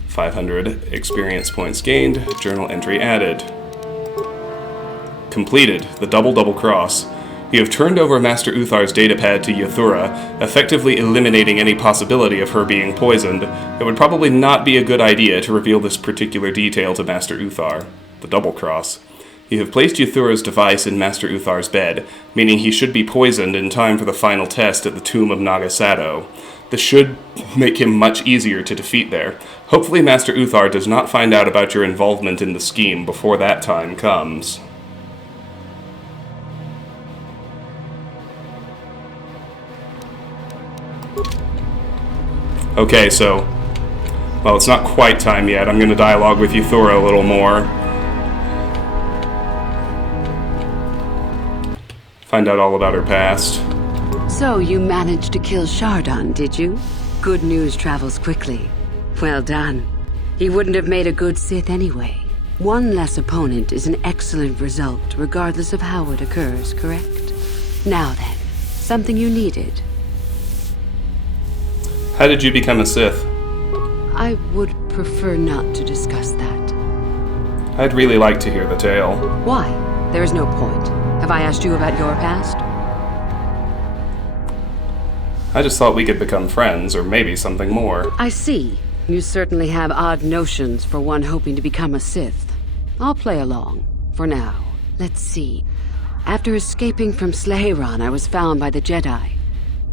500 experience points gained. Journal entry added. Completed. The double cross. You have turned over Master Uthar's datapad to Yuthura, effectively eliminating any possibility of her being poisoned. It would probably not be a good idea to reveal this particular detail to Master Uthar. The double cross. You have placed Yuthura's device in Master Uthar's bed, meaning he should be poisoned in time for the final test at the Tomb of Naga Sadow. This should make him much easier to defeat there. Hopefully Master Uthar does not find out about your involvement in the scheme before that time comes. Okay, so, well, it's not quite time yet. I'm going to dialogue with Yuthura a little more. Find out all about her past. So you managed to kill Shardan, did you? Good news travels quickly. Well done. He wouldn't have made a good Sith anyway. One less opponent is an excellent result, regardless of how it occurs, correct? Now then, something you needed. How did you become a Sith? I would prefer not to discuss that. I'd really like to hear the tale. Why? There is no point. Have I asked you about your past? I just thought we could become friends, or maybe something more. I see. You certainly have odd notions for one hoping to become a Sith. I'll play along, for now. Let's see. After escaping from Slaheran, I was found by the Jedi.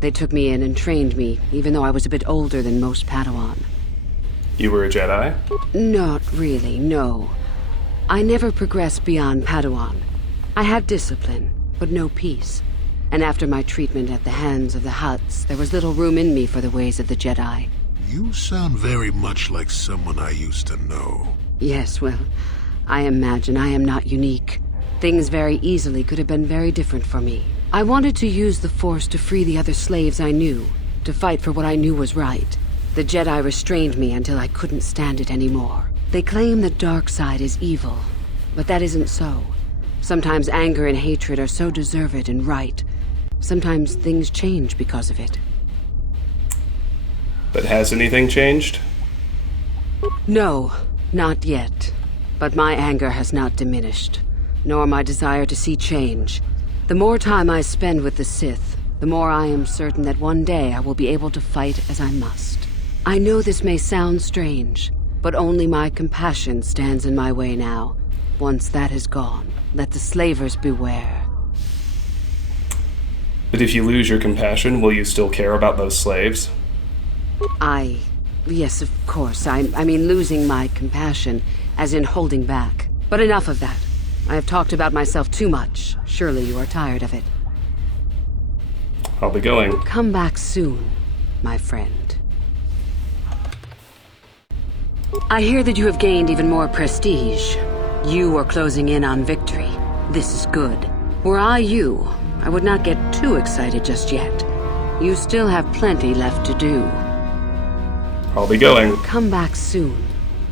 They took me in and trained me, even though I was a bit older than most Padawan. You were a Jedi? Not really, no. I never progressed beyond Padawan. I had discipline, but no peace. And after my treatment at the hands of the Hutts, there was little room in me for the ways of the Jedi. You sound very much like someone I used to know. Yes, well, I imagine I am not unique. Things very easily could have been very different for me. I wanted to use the Force to free the other slaves I knew, to fight for what I knew was right. The Jedi restrained me until I couldn't stand it anymore. They claim the dark side is evil, but that isn't so. Sometimes anger and hatred are so deserved and right. Sometimes things change because of it. But has anything changed? No, not yet. But my anger has not diminished, nor my desire to see change. The more time I spend with the Sith, the more I am certain that one day I will be able to fight as I must. I know this may sound strange, but only my compassion stands in my way now. Once that is gone, let the slavers beware. But if you lose your compassion, will you still care about those slaves? Yes, of course. I mean losing my compassion, as in holding back. But enough of that. I have talked about myself too much. Surely you are tired of it. I'll be going. Come back soon, my friend. I hear that you have gained even more prestige. You are closing in on victory. This is good. Were I you, I would not get too excited just yet. You still have plenty left to do. I'll be going. Come back soon,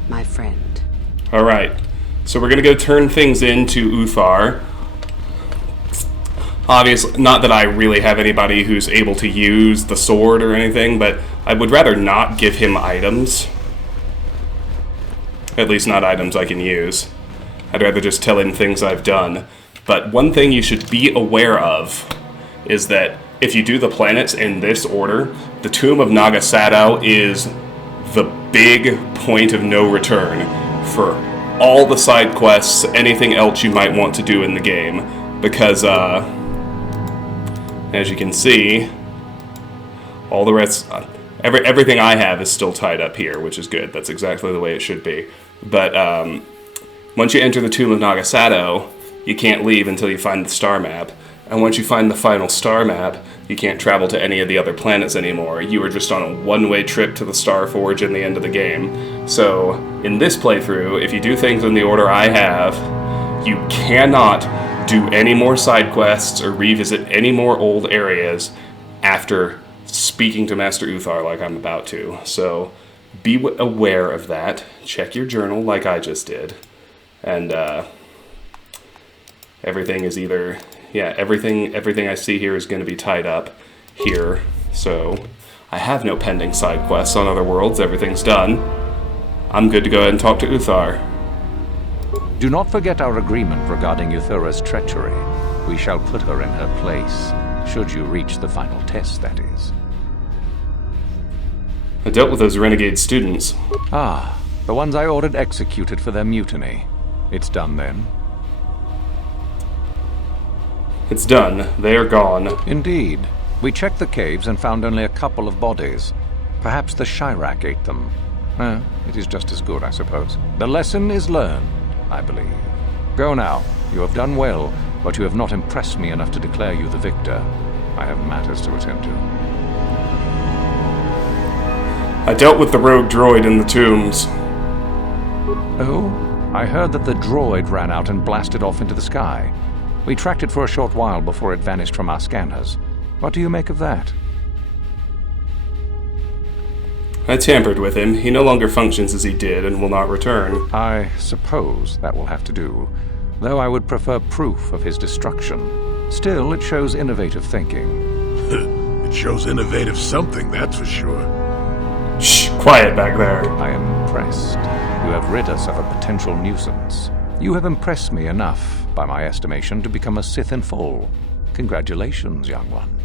my friend. Alright, so we're gonna go turn things into Uthar. Obviously, not that I really have anybody who's able to use the sword or anything, but I would rather not give him items. At least not items I can use. I'd rather just tell him things I've done. But one thing you should be aware of is that if you do the planets in this order, the Tomb of Naga Sadow is the big point of no return for all the side quests, anything else you might want to do in the game. Because, as you can see, all the rest, everything I have is still tied up here, which is good. That's exactly the way it should be. But once you enter the Tomb of Naga Sadow, you can't leave until you find the star map. And once you find the final star map, you can't travel to any of the other planets anymore. You are just on a one-way trip to the Star Forge in the end of the game. So, in this playthrough, if you do things in the order I have, you cannot do any more side quests or revisit any more old areas after speaking to Master Uthar like I'm about to. So, be aware of that. Check your journal like I just did. And, everything is either... Yeah, everything I see here is going to be tied up here, so I have no pending side quests on other worlds. Everything's done. I'm good to go ahead and talk to Uthar. Do not forget our agreement regarding Yuthura's treachery. We shall put her in her place, should you reach the final test, that is. I dealt with those renegade students. Ah, the ones I ordered executed for their mutiny. It's done then. It's done. They are gone. Indeed. We checked the caves and found only a couple of bodies. Perhaps the Shirak ate them. It is just as good, I suppose. The lesson is learned, I believe. Go now. You have done well, but you have not impressed me enough to declare you the victor. I have matters to attend to. I dealt with the rogue droid in the tombs. Oh? I heard that the droid ran out and blasted off into the sky. We tracked it for a short while before it vanished from our scanners. What do you make of that? I tampered with him. He no longer functions as he did and will not return. I suppose that will have to do, though I would prefer proof of his destruction. Still, it shows innovative thinking. It shows innovative something, that's for sure. Shh, quiet back there. I am impressed. You have rid us of a potential nuisance. You have impressed me enough, by my estimation, to become a Sith in full. Congratulations, young one.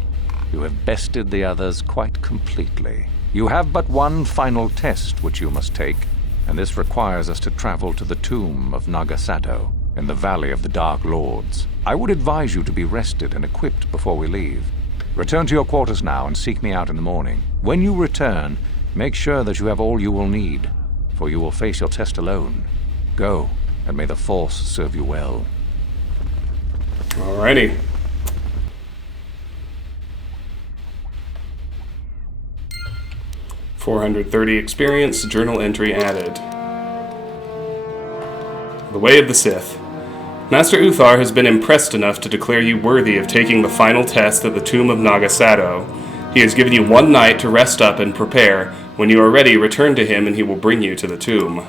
You have bested the others quite completely. You have but one final test which you must take, and this requires us to travel to the Tomb of Naga Sadow, in the Valley of the Dark Lords. I would advise you to be rested and equipped before we leave. Return to your quarters now and seek me out in the morning. When you return, make sure that you have all you will need, for you will face your test alone. Go, and may the Force serve you well. Alrighty. 430 experience, journal entry added. The Way of the Sith. Master Uthar has been impressed enough to declare you worthy of taking the final test at the Tomb of Naga Sadow. He has given you 1 night to rest up and prepare. When you are ready, return to him and he will bring you to the tomb.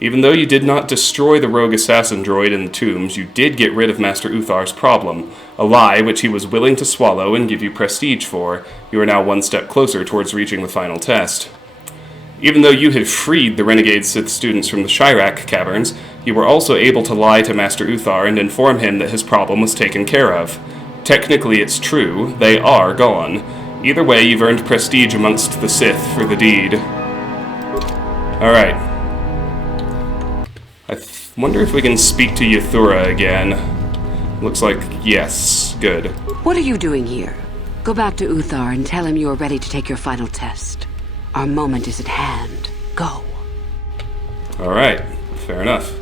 Even though you did not destroy the rogue assassin droid in the tombs, you did get rid of Master Uthar's problem, a lie which he was willing to swallow and give you prestige for. You are now 1 step closer towards reaching the final test. Even though you had freed the renegade Sith students from the Chirac caverns, you were also able to lie to Master Uthar and inform him that his problem was taken care of. Technically it's true, they are gone. Either way, you've earned prestige amongst the Sith for the deed. Alright. I wonder if we can speak to Yuthura again. Looks like yes. Good. What are you doing here? Go back to Uthar and tell him you are ready to take your final test. Our moment is at hand. Go. Alright. Fair enough.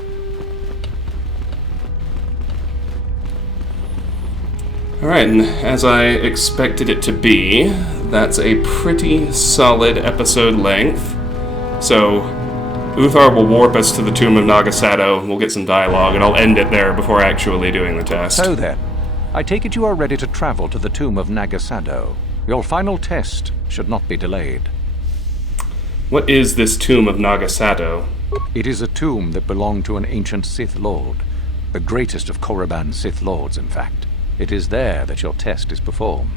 Alright, and as I expected it to be, that's a pretty solid episode length. So, Uthar will warp us to the Tomb of Naga Sadow, we'll get some dialogue, and I'll end it there before actually doing the test. So then, I take it you are ready to travel to the Tomb of Naga Sadow. Your final test should not be delayed. What is this Tomb of Naga Sadow? It is a tomb that belonged to an ancient Sith Lord. The greatest of Korriban's Sith Lords, in fact. It is there that your test is performed.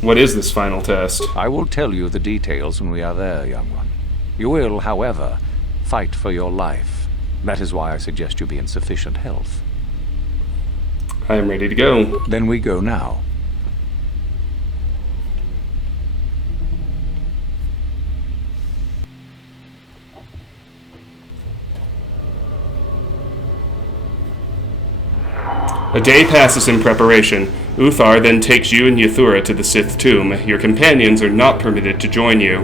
What is this final test? I will tell you the details when we are there, young one. You will, however, fight for your life. That is why I suggest you be in sufficient health. I am ready to go. Then we go now. A day passes in preparation. Uthar then takes you and Yuthura to the Sith tomb. Your companions are not permitted to join you.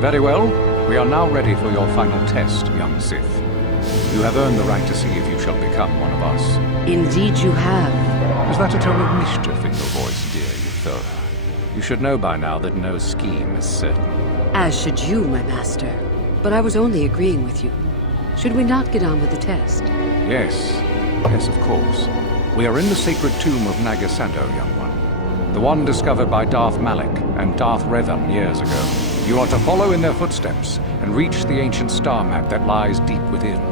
Very well. We are now ready for your final test, young Sith. You have earned the right to see if you shall become one of us. Indeed you have. Is that a tone of mischief in your voice, dear Yuthura? You should know by now that no scheme is certain. As should you, my master. But I was only agreeing with you. Should we not get on with the test? Yes. Yes, of course. We are in the sacred tomb of Nagasando, young one. The one discovered by Darth Malak and Darth Revan years ago. You are to follow in their footsteps and reach the ancient star map that lies deep within.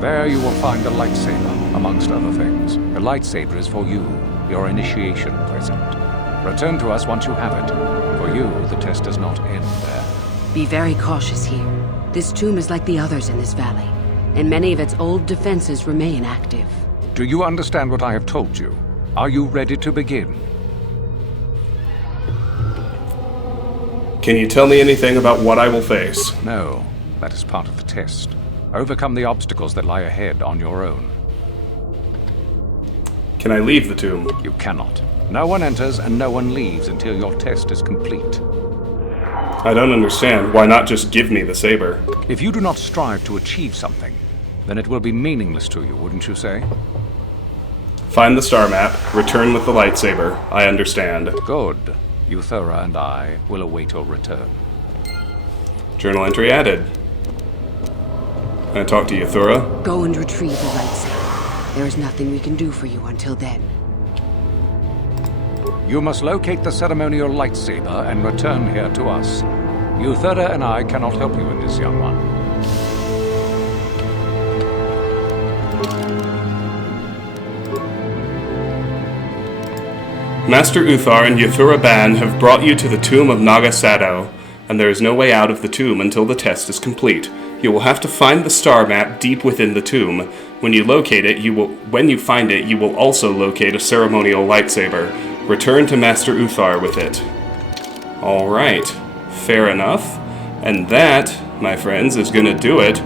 There you will find a lightsaber, amongst other things. The lightsaber is for you, your initiation present. Return to us once you have it. For you, the test does not end there. Be very cautious here. This tomb is like the others in this valley, and many of its old defenses remain active. Do you understand what I have told you? Are you ready to begin? Can you tell me anything about what I will face? No, that is part of the test. Overcome the obstacles that lie ahead on your own. Can I leave the tomb? You cannot. No one enters and no one leaves until your test is complete. I don't understand. Why not just give me the saber? If you do not strive to achieve something, then it will be meaningless to you, wouldn't you say? Find the star map, return with the lightsaber. I understand. Good. Yuthura and I will await your return. Journal entry added. Can I talk to Yuthura? Go and retrieve the lightsaber. There is nothing we can do for you until then. You must locate the ceremonial lightsaber and return here to us. Yuthura and I cannot help you in this, young one. Master Uthar and Yuthura Ban have brought you to the Tomb of Naga Sadow, and there is no way out of the tomb until the test is complete. You will have to find the star map deep within the tomb. When you locate it, when you find it, you will also locate a ceremonial lightsaber. Return to Master Uthar with it. Alright, fair enough. And that, my friends, is gonna do it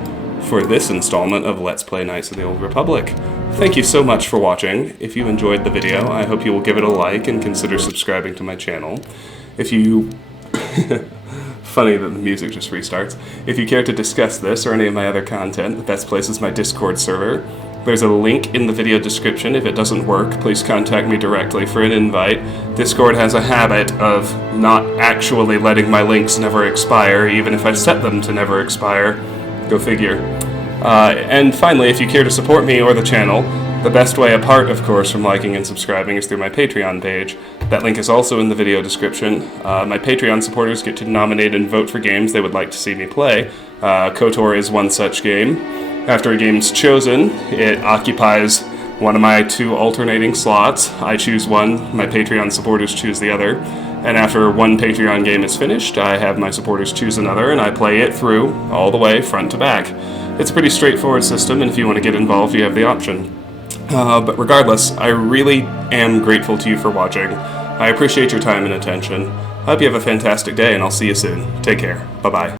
for this installment of Let's Play Knights of the Old Republic. Thank you so much for watching. If you enjoyed the video, I hope you will give it a like and consider subscribing to my channel. If you... Funny that the music just restarts. If you care to discuss this or any of my other content, the best place is my Discord server. There's a link in the video description. If it doesn't work, please contact me directly for an invite. Discord has a habit of not actually letting my links never expire, even if I set them to never expire. Go figure. And finally, if you care to support me or the channel, the best way, apart, of course, from liking and subscribing, is through my Patreon page. That link is also in the video description. My Patreon supporters get to nominate and vote for games they would like to see me play. KOTOR is one such game. After a game's chosen, it occupies one of my 2 alternating slots. I choose one, my Patreon supporters choose the other. And after one Patreon game is finished, I have my supporters choose another, and I play it through, all the way, front to back. It's a pretty straightforward system, and if you want to get involved, you have the option. But regardless, I really am grateful to you for watching. I appreciate your time and attention. I hope you have a fantastic day, and I'll see you soon. Take care. Bye-bye.